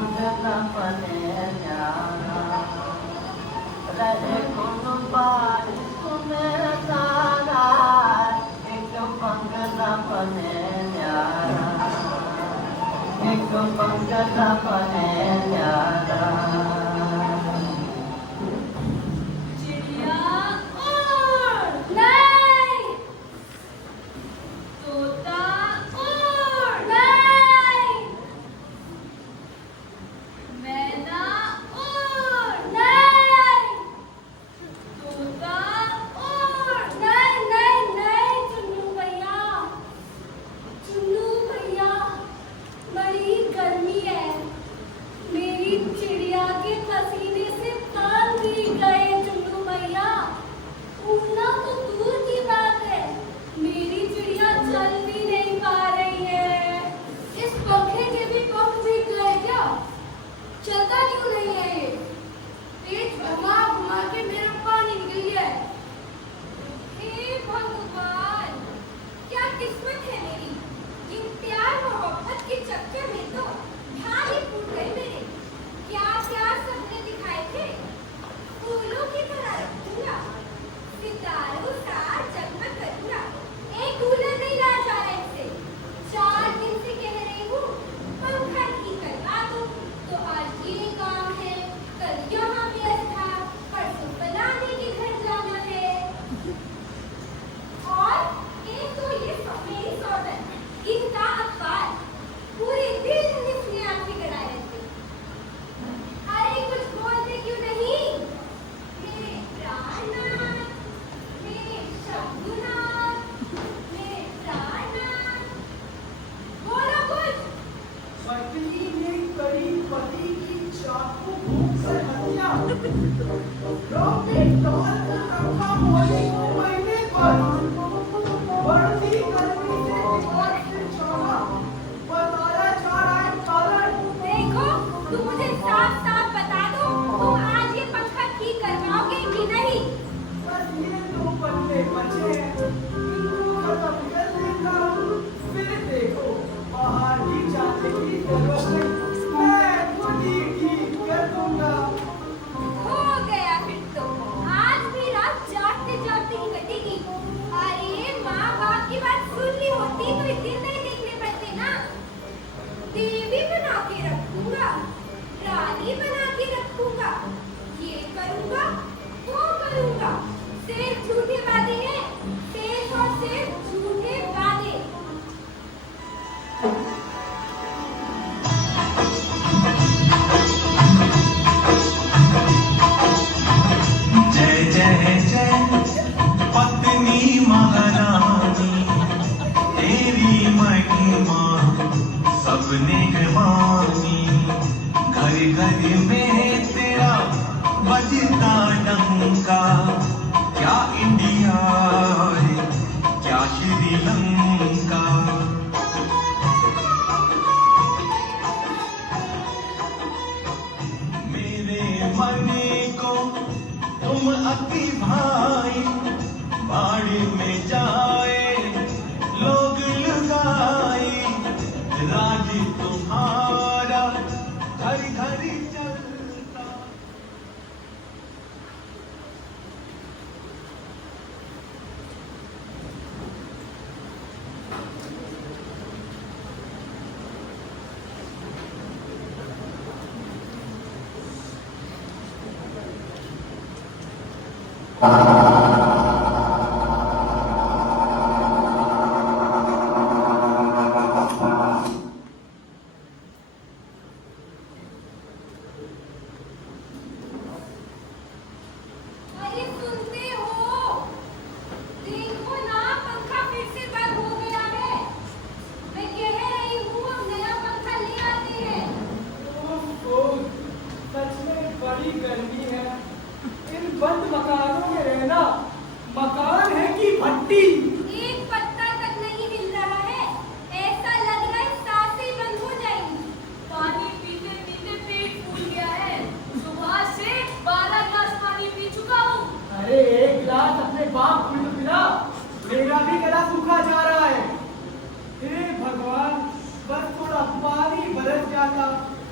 पंख सपने न्यारा रहे कोनो बारिश में सारा एक पंख सपने न्यारा एक पंख सपने न्यारा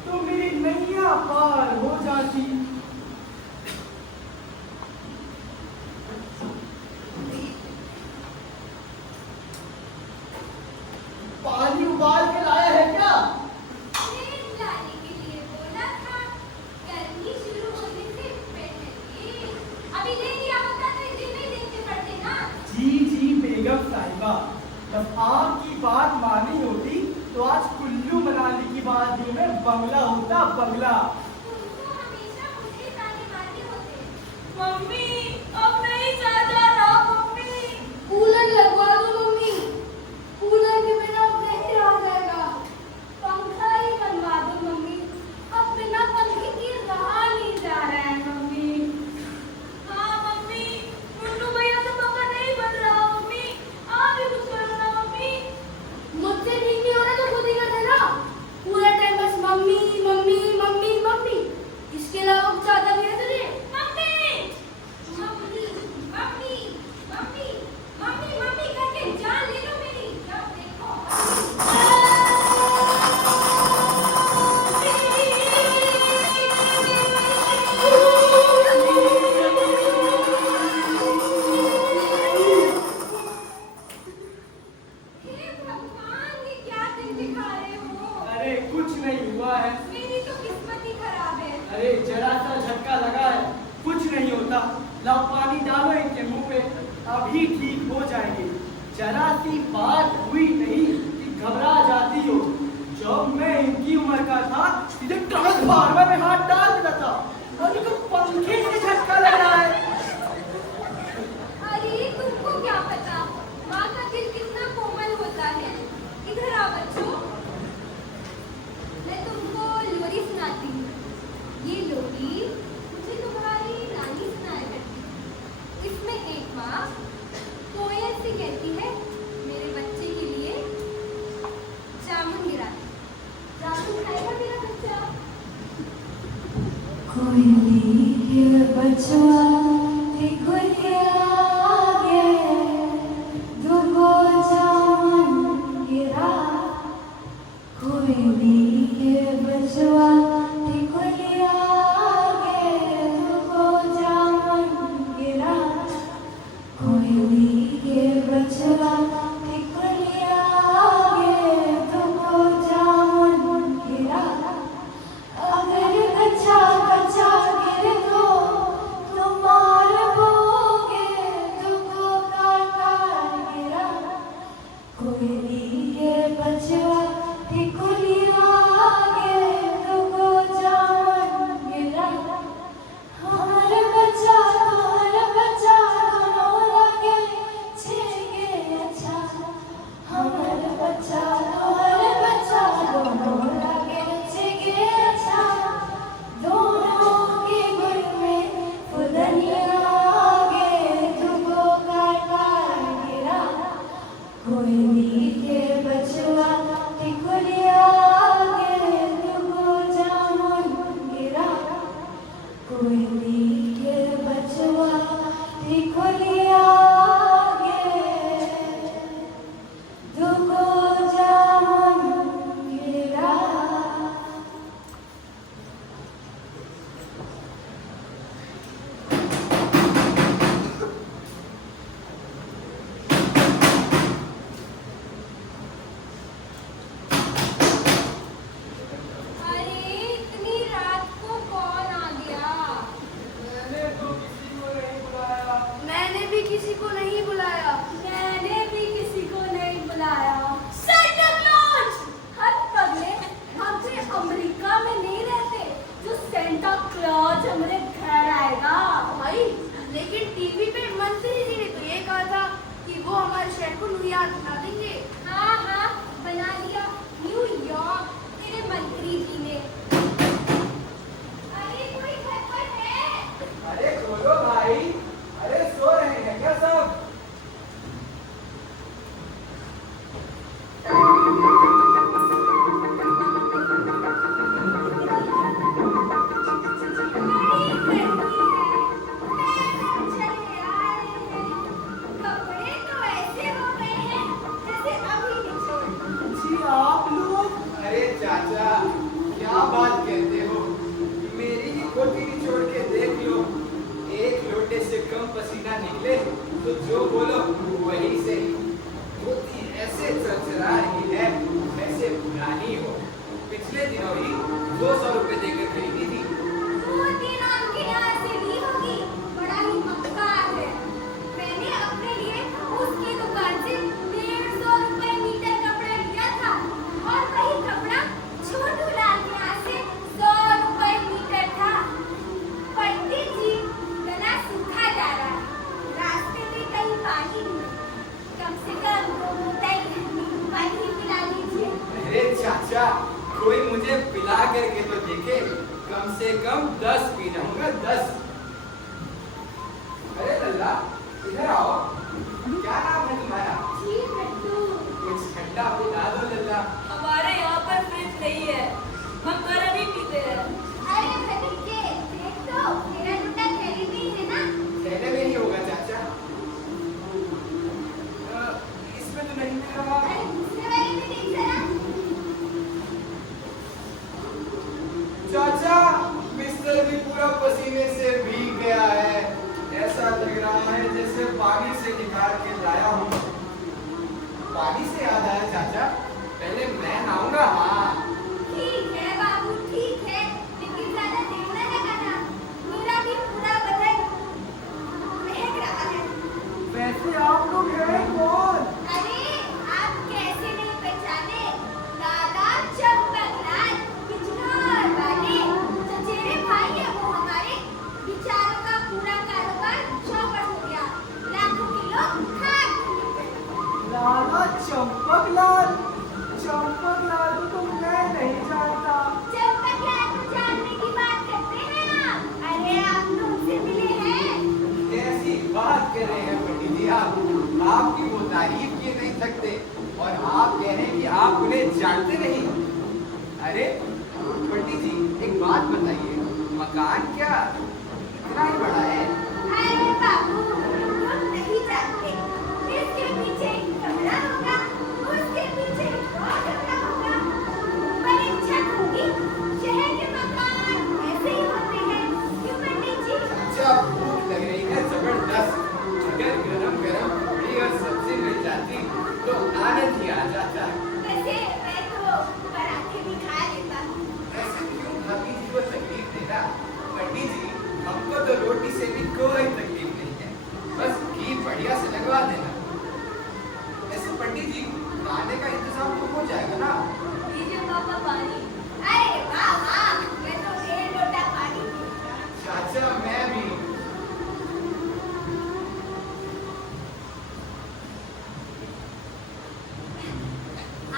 तो मेरी नैया पार हो जाती। पानी उबाल के लाया है क्या? लाने के लिए बोला था, गर्मी शुरू होने से पहले। अभी ले लिया होता तो इसी में देखते पड़ते ना। जी बेगम साहिबा, जब आपकी बात मानी होती तो आज कुल्लू मनाली की वादियों में बंगला होता, बंगला। तुम तो हमेशा मुझे ताने मारते होते। मम्मी अब नहीं चाचा रहा मम्मी। कूलर लगवा दो मम्मी, कूलर के बिना अब नहीं रहा जाएगा। पंखा ही बनवा दो मम्मी, अब बिना पंखे के रहा नहीं जा रहा है मम्मी। हाँ मम्मी, मुन्नू भैया से पंखा नहीं बन रहा मम्मी, आप भी कुछ करो ना मम्मी। मुझसे ठीक नहीं हो रहा तो खुद ही कर देना। पूरा टाइम बस मम्मी मम्मी मम्मी मम्मी, इसके अलावा कुछ आता नहीं है तुझे। Mummy mummy mummy mummy mummy mummy करके जान ले लो मेरी, जब देखो हे भगवान, ये क्या दिन दिखा रहे हो? अरे कुछ नहीं हुआ है। मेरी तो किस्मत ही खराब है। अरे जरा सा झटका लगा है, कुछ नहीं होता। लाओ पानी डालो इनके मुंह पे, अभी ठीक हो जाएंगे। जरा सी बात हुई नहीं कि घबरा जाती हो। जब मैं इनकी उम्र का था सीधे ट्रांसफार्मर में हाथ डाल देता था, और इनको पंखे से झटका लग रहा है। अरे तुमको क्या पता, माँ का दिल कितना कोमल होता है। इधर आओ बच्चों, मैं तुमको लोरी सुनाती हूँ। ये लोरी मुझे तुम्हारी नानी सुनाया करती थी। इसमें एक माँ कोयल से कहती है, मेरे बच्चे के लिए जामुन गिरा दे। जामुन खाएगा मेरा बच्चा? कोयली के बचवा गुलिया गे दुगो जामुन गिरा। कोयली के बचवा गुलिया गे दुगो जामुन गिरा। कोयली के बचवा गुलिया गे दुगो जामुन गिरा। अगर कच्चा कच्चा गिर दो तो मार बोगे, तुमको काटा गिरा। कोयली के बचवा टिकुलिया गे तुमको जामुन गिरा। हमार बच्चा तोहर बच्चा दोनों लगे छेगे अच्छा। हमार बच्चा तोहर बच्चा दोनों लगे छेगे अच्छा। दोनों के गुण में फुदनिया गे तुमको काटा गिरा। कोयली के बचवा टिकुलिया गे तुमको जामुन गिरा। कोयली के बचवा टिकुलिया गे तुमको जामुन गिरा। अरे इतनी रात को कौन आ गया? मैंने तो किसी को नहीं बुलाया। मैंने भी किसी को नहीं बुलाया। मैंने भी किसी को नहीं बुलाया। Santa Claus! हद पगले, हम से अमेरिका में नहीं रहते जो सेंटा क्लॉज हमारे घर आएगा। भाई, लेकिन टीवी पे मंत्री जी ने तो ये कहा था कि वो हमारे शहर को न्यूयॉर्क बना देंगे। हाँ हाँ, बना दिया न्यूयॉर्क तेरे मंत्री जी ने। अरे कोई घर पर है? अरे खोलो भाई, अरे सो रहे हैं क्या सब? कपड़े तो ऐसे हो गए हैं जैसे अभी निचोड़। जी आप लोग? अरे चाचा, क्या बात निकले तो जो बोलो वही सही। धोती ऐसे चरचरा रही है जैसे पुरानी हो। पिछले दिनों ही 200 रुपए देकर खरीदी थी। धोती नाम की यहाँ से ली होगी, बड़ा ही मक्कार है। मैंने अपने लिए उसकी दुकान से 150 रुपए मीटर कपड़ा लिया था और वही कपड़ा छोटू लाल के यहाँ से 100 रुपए मीटर था। पंडित जी, गला सूखा जा रहा है, रास्ते में कहीं पानी नहीं, कम से कम पानी पिला लीजिए। अरे चाचा, कोई मुझे पिला करके तो देखे, कम से कम 10 पी जाऊंगा, 10। अरे लल्ला, इधर आओ। क्या नाम है तुम्हारा? जी लड्डू। कुछ ठंडा पिला दो लल्ला। हमारे यहाँ पर फ्रिज नहीं है, हम गरम ही पीते हैं। अरे भतीजे, देख तो, मेरा जूता थैली में ही है ना? थैले में ही होगा चाचा। इसमें तो नहीं मिल रहा। अरे दूसरे वाले में देख जरा। चाचा, बिस्तर भी पूरा पसीने से भीग गया है। ऐसा लग रहा है जैसे पानी से निकाल के लाया हूँ। पानी से याद आया चाचा, पहले मैं नहाऊंगा। हाँ ठीक है बाबू, ठीक है, लेकिन ज्यादा देर न लगाना, मेरा भी पूरा बदन महक रहा है। वैसे आप लोग हैं कौन? अरे, आप कैसे नहीं पहचाने? दादा चंपकलाल, बिजनौर वाले, चचेरे भाई है वो हमारे। बेचारों का पूरा कारोबार चौपट हो गया, लाखों किलो खाद मिल गई। लाला चंपकलाल, चंपकलाल को तो मैं नहीं जानता। चंपकलाल को जानने की बात करते हैं आप? अरे आप तो उनसे मिले हैं। कैसी बात कर रहे हैं पंडित जी आप? आपकी वो तारीफ किए नहीं सकते और आप कह रहे हैं कि आप उन्हें जानते नहीं। अरे पंडित जी, एक बात बताइए, मकान क्या इतना ही बड़ा है? अरे बाबू, तुम नहीं जानते, इसके पीछे एक कमरा होगा, उसके पीछे एक और कमरा होगा, ऊपर एक छत होगी। शहर के मकान ऐसे ही होते हैं, क्यों पंडित जी? अच्छा, भूख लग रही है जबरदस्त। अगर गरम गरम पूरी और सब्जी मिल जाती तो आनंद ही आ जाता। वैसे मैं तो पराठे भी खा लेता हूँ। ऐसे क्यों भाभी जी को तकलीफ देना? पंडित जी, हमको तो रोटी से भी कोई तकलीफ नहीं है, बस घी बढ़िया से लगवा देना। ऐसे पंडित जी, खाने का इंतजाम तो हो जाएगा ना? लीजिए पापा पानी। अरे वाह वाह, मैं तो 1 लोटा पानी पीऊंगा। चाचा, मैं भी।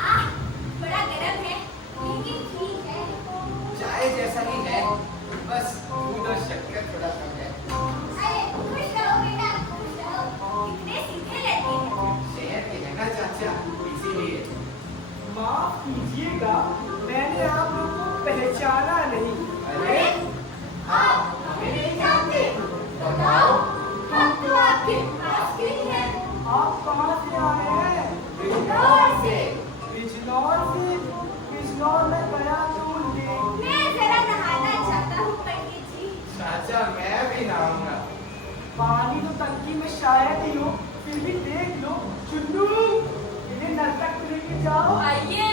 आह, बड़ा गरम है, लेकिन ठीक है। चाय जैसा ही है, बस दूध और शक्कर थोड़ा कम है। अरे खुश रहो बेटा, खुश रहो, कितने सीधे लड़के हैं। शहर के है ना चाचा, इसीलिए। माफ कीजिएगा, मैंने आप लोग को पहचाना नहीं। अरे आप हमें नहीं जानते? बताओ, हम तो आपके पास के ही हैं। आप कहाँ से आए हैं? बिजनौर से। बिजनौर से? बिजनौर में गया क्यों नहीं? मैं जरा नहाना चाहता हूँ पंडित जी। चाचा, मैं भी नहाऊंगा। पानी तो टंकी में शायद ही हो, फिर भी देख लो। चुन्नू, इन्हें नरकट में लेके जाओ। आइए।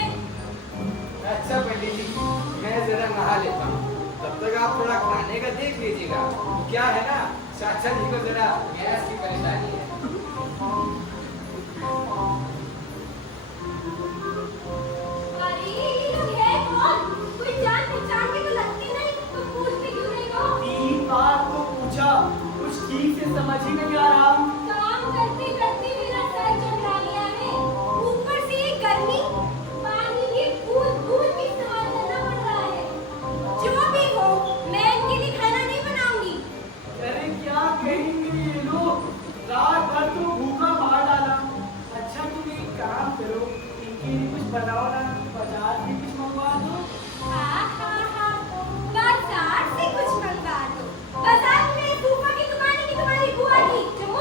अच्छा पंडित जी, मैं जरा नहा लेता हूँ, तब तक आप थोड़ा खाने का देख लीजिएगा। क्या है ना, चाचा जी को जरा गैस की परेशानी है। अरे ये लोग हैं कौन? कोई जान पहचान के तो लगते नहीं, तो पूछते क्यों नहीं हो? 3 बार तो पूछा, कुछ ठीक से समझ ही नहीं आ रहा। काम करते करते मेरा सर चकरा गया है, ऊपर से ये गर्मी, पानी की बूंद बूंद भी इस्तेमाल करना पड़ रहा है। जो भी हो, मैं इनके लिए खाना नहीं बनाऊंगी। अरे क्या कहेंगे ये लोग, रात भर तो भूखा मार डाला। अच्छा तुम एक काम करो, इनके लिए कुछ बनाओ ना, बाजार से कुछ मंगवा दो। हाँ हाँ हाँ, बाजार से कुछ मंगा दो। बाजार में फूफा की दुकान है कि तुम्हारी बुआ की, जो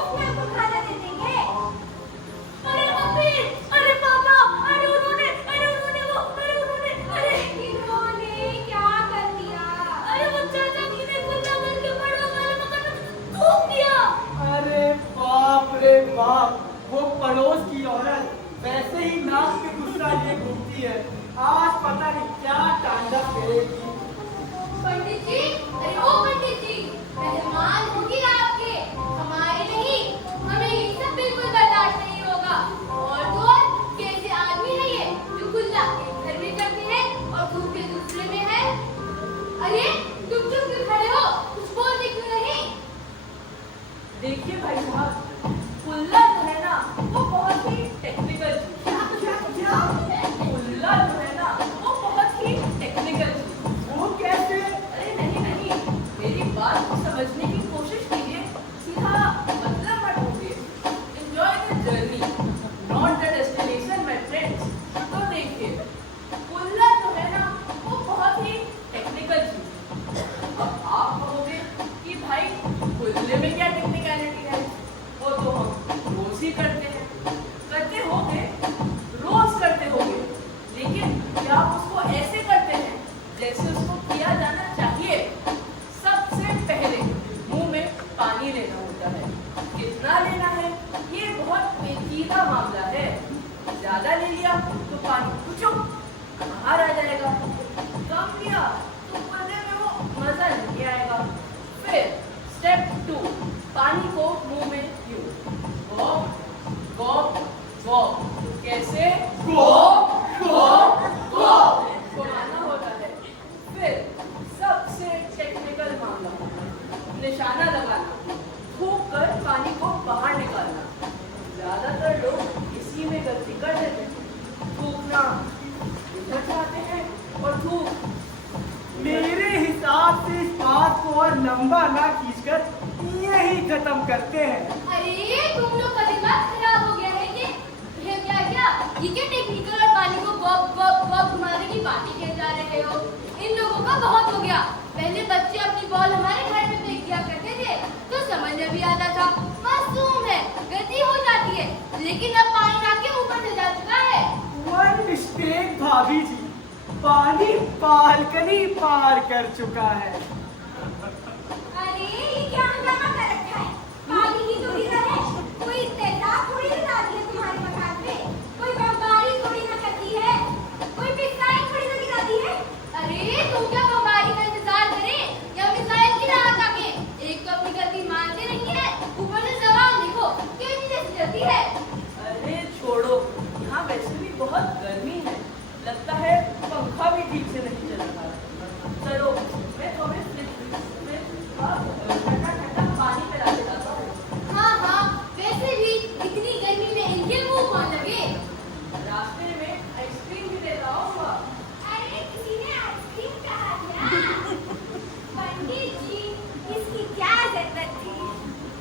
गो कैसे गो गो गो घुमाना होता है। फिर सबसे टेक्निकल मामला निशाना लगाना, फूंक कर पानी को बाहर निकालना। ज्यादातर लोग इसी में गलती कर देते हैं। थूकना इधर जाते हैं और थूक। मेरे हिसाब से इस बात को और लंबा ना खींचकर यही खत्म करते हैं। अरे तुम लोग का दिमाग खराब हो गया है कि ये क्या ये क्या टेक्निकल और पानी को बॉब बॉब बॉब घुमाने की बातें कह जा रहे हो। इन लोगों का बहुत हो गया। पहले बच्चे अपनी बॉल हमारे घर में फेंक दिया करते थे तो समझ में भी आता था, मासूम है, गलती हो जाती है। लेकिन अब पानी आके ऊपर से जा चुका है। वन मिस्टेक भाभी जी, पानी बालकनी पार कर चुका है। अरे ये क्या हंगामा कर रखा है? पानी की चोरी ना है, कोई तेजाब थोड़ी ना डाली है तुम्हारे मकान पे, कोई बमबारी थोड़ी ना करती है, कोई मिसाइल थोड़ी ना गिराती है। अरे तुम क्या बमबारी का इंतजार करें या मिसाइल की राहत आके? एक तो अपनी गलती मानते नहीं है, ऊपर से सवाल देखो कितनी जैसी जल्दी है। अरे छोड़ो, यहाँ वैसे भी बहुत गर्मी है। लगता है पंखा भी ठीक से नहीं चल रहा। चलो मैं तुम्हें ठंडा ठंडा पानी पिला के लाता हूँ। हाँ वैसे भी इतनी गर्मी में इनके मुंह कौन लगे। रास्ते में आइसक्रीम भी लेता हूँ। अरे किसी ने आइसक्रीम कहा क्या? पंडित जी इसकी क्या जरूरत थी?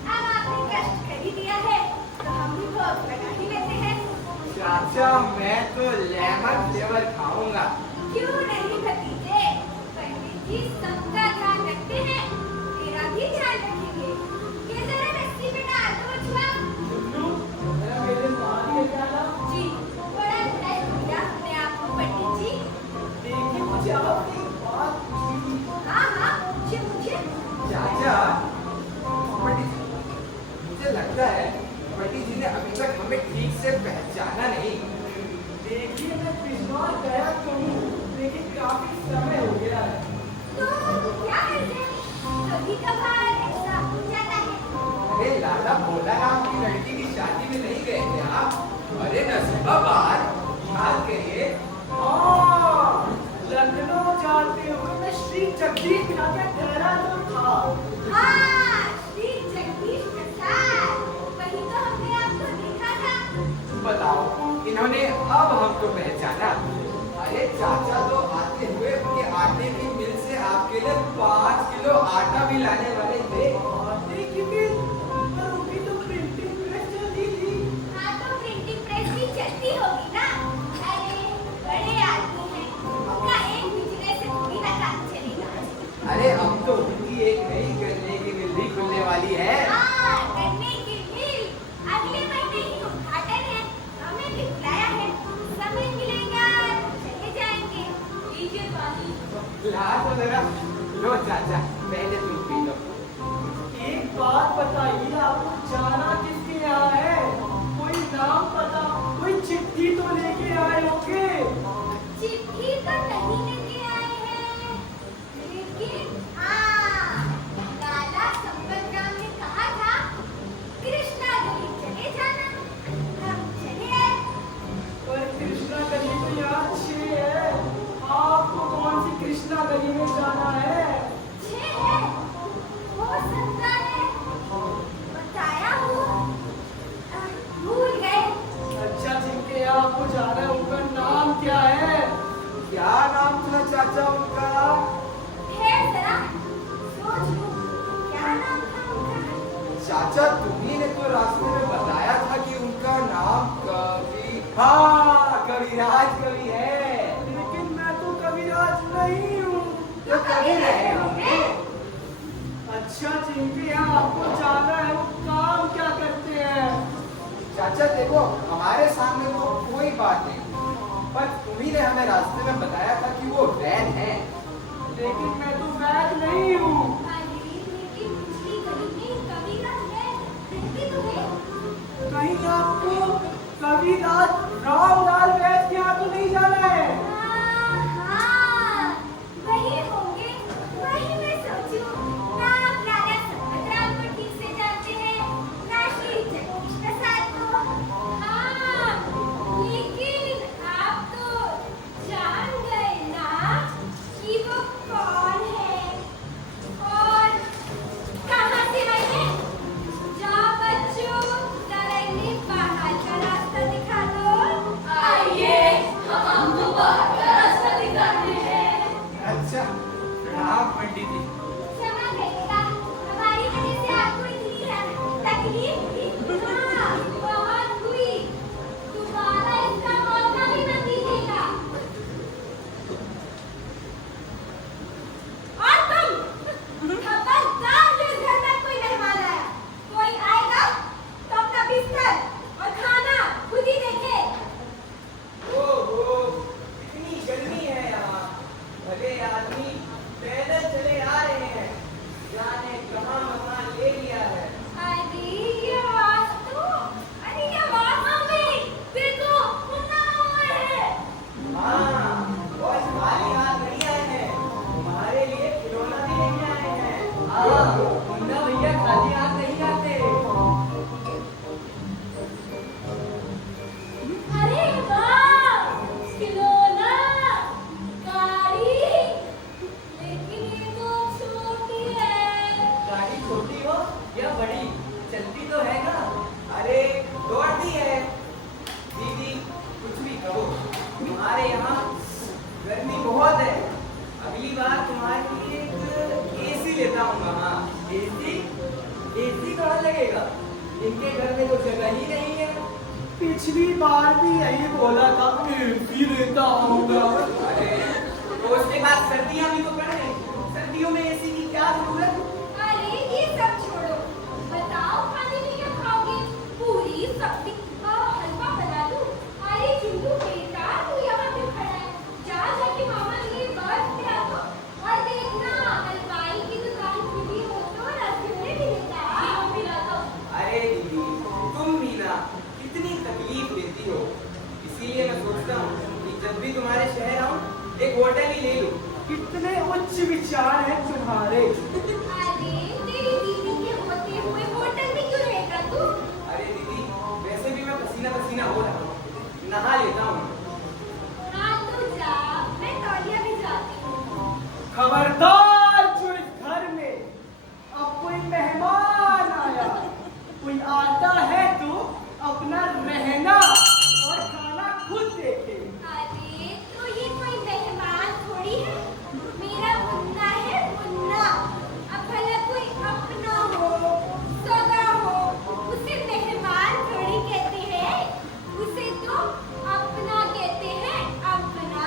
अब आपने कष्ट कर ही दिया है तो हम भी भोग लगा ही लेते हैं। चाचा मैं तो लेमन फ्लेवर खाऊंगा। क्यों नहीं भतीजे? पंडित जी सबका ध्यान रखते हैं, तेरा भी ध्यान रखेंगे। ये जरा लस्सी में डाल दो बचवा। टुल्लू, जरा मेरे पानी लेके आना। जी बड़ा फ्रेश हो गया अपने आप को पंडित जी। देखिए मुझे आपकी एक बात पूछनी थी। हाँ पूछे। चाचा पंडित जी, मुझे लगता है पंडित जी ने अभी तक हमें ठीक से पहचाना नहीं। देखिए मैं पिछला गया तो हूँ, लेकिन काफी समय हो गया है। तो क्या करते हैं? कभी कभार ऐसा हो जाता है। अरे लाला भोला राम की लड़की की शादी में नहीं गए थे आप? अरे नसीबा बार याद करिए। हाँ, लखनऊ जाते हुए मैं श्री जगदीश का ठहरा तो था। हाँ श्री जगदीश प्रसाद, वही तो हमने आपको देखा था। बताओ इन्होंने अब हमको पहचाना? अरे चाचा तो आते हुए उनके आटे की मिल से आपके लिए 5 किलो आटा भी लाने वाले थे। आटे की मिल? पर उनकी तो प्रिंटिंग प्रेस चली थी। हाँ तो प्रिंटिंग प्रेस भी चलती होगी ना। अरे बड़े आदमी हैं, उनका एक बिजनेस से थोड़ी ना काम चलेगा। अरे अब तो उनकी एक नई गन्ने की मिल भी खुलने वाली है। हाँ गन्ने की मिल अगले महीने ही उद्घाटन है, हमें भी बुलाया है। समय मिलेगा चले जाएंगे। लीजिए पानी। ला तो जरा लो चाचा, पहले तुम पी लो। एक बात बताइए, आपको जाना किसके यहाँ है? कोई नाम पता, कोई चिट्ठी तो लेके आए होंगे। चिट्ठी तो नहीं लेके आए हैं, लेकिन हाँ लाला संपतराम ने कहा था कृष्णा गली चले जाना, हम चले आए। पर कृष्णा गली तो यहाँ 6 है, आपको कौन सी कृष्णा गली में जाना है? 6 है, हो सकता है बताया हो, भूल गए। अच्छा जिनके यहाँ आपको जाना है उनका नाम क्या है? क्या नाम था चाचा उनका? है जरा सोच लो, क्या नाम था उनका? चाचा तुम्ही ने तो रास्ते में बताया था कि उनका नाम कवि, हाँ कविराज कवि है। लेकिन मैं तो कविराज नहीं हूँ। तो कवि रहे होंगे। अच्छा जिनके यहाँ आपको जाना है वो काम क्या करते हैं? चाचा देखो हमारे सामने तो कोई बात नहीं, पर तुम्ही ने हमें रास्ते में बताया था कि वो वैद है। लेकिन मैं तो वैद नहीं हूँ। अरे लेकिन पिछली गली में कविराज है, रहते तो है। कहीं आपको कविराज रामलाल वैद के यहाँ तो नहीं जाना है? हाँ, वही होंगे, वही मैं सोचूं। ना आप लाला संपतराम को ठीक से जानते हैं, ना श्री जगदीश प्रसाद को। हाँ, अच्छा, प्रणाम पंडित जी। क्षमा करिएगा, हमारी वजह से आपको इतनी तकलीफ हुई। हाँ, बहुत हुई। दोबारा इसका मौका भी मत दीजिएगा। और तुम खबरदार, जो इस घर में कोई मेहमान आया, कोई आएगा तो अपना बिस्तर और खाना खुद ही देखे। ओहो, इतनी गर्मी है यहाँ। भले आदमी पैदल चले आ रहे हैं, जाने कहाँ मकान ले लिया है। अरे ये आवाज मम्मी, देखो मुन्ना हुआ है। हाँ, और खाली हाथ नहीं आए हैं, तुम्हारे लिए खिलौना भी लेके आए हैं। हाँ, मुन्ना भैया खाली हाथ नहीं आते। अरे वाह, खिलौना, गाड़ी, लेकिन ये तो छोटी है। गाड़ी छोटी हो या बड़ी, चलती तो है ना। अरे दौड़ती है। दीदी कुछ भी कहो, तुम्हारे यहाँ गर्मी बहुत है। अगली बार तुम्हारे लिए एक एसी लेता हूँ। हाँ, एसी? एसी कहाँ लगेगा? इनके घर में तो जगह ही नहीं है। पिछली बार भी यही बोला था, एसी लेता हूँगा। अरे तो उसके बाद सर्दियाँ भी तो पड़े। सर्दियों में एसी की क्या जरूरत? अरे ये सब छोड़ो, बताओ खाने में क्या खाओगे? पूरी सब्जी हलवा बना दूं? अरे चिंटू बेटा, तू यहाँ क्यों खड़ा है? जा जाके मामा के लिए बर्फ ले आ दो। और देखना, हलवाई की दुकान खुली हो तो रसगुल्ले भी लेता आ। मम्मी ला दो। अरे दीदी, तुम भी ना कितनी तकलीफ देती हो। इसीलिए मैं सोचता हूँ कि जब भी तुम्हारे शहर आऊँ, एक होटल ही ले लूँ। कितने उच्च विचार हैं तुम्हारे। अरे तेरी दीदी के होते हुए होटल में क्यों रहेगा तू? अरे दीदी, वैसे भी मैं पसीना पसीना हो रहा हूँ, नहा लेता हूँ। हाँ तू जा, मैं तौलिया भी जाती हूँ। खबरदार, जो इस घर में अब कोई मेहमान आया, कोई आता है तो अपना रहना और खाना खुद देखे। अरे तो ये कोई मेहमान थोड़ी है, मेरा मुन्ना है मुन्ना। अब भला कोई अपना हो, सगा हो, उसे मेहमान थोड़ी कहते हैं, उसे तो अपना कहते हैं, अपना।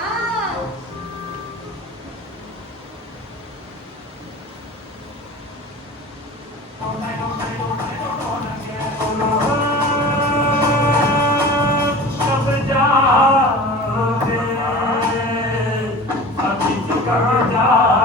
कब जाओगे अभी कब जाओगे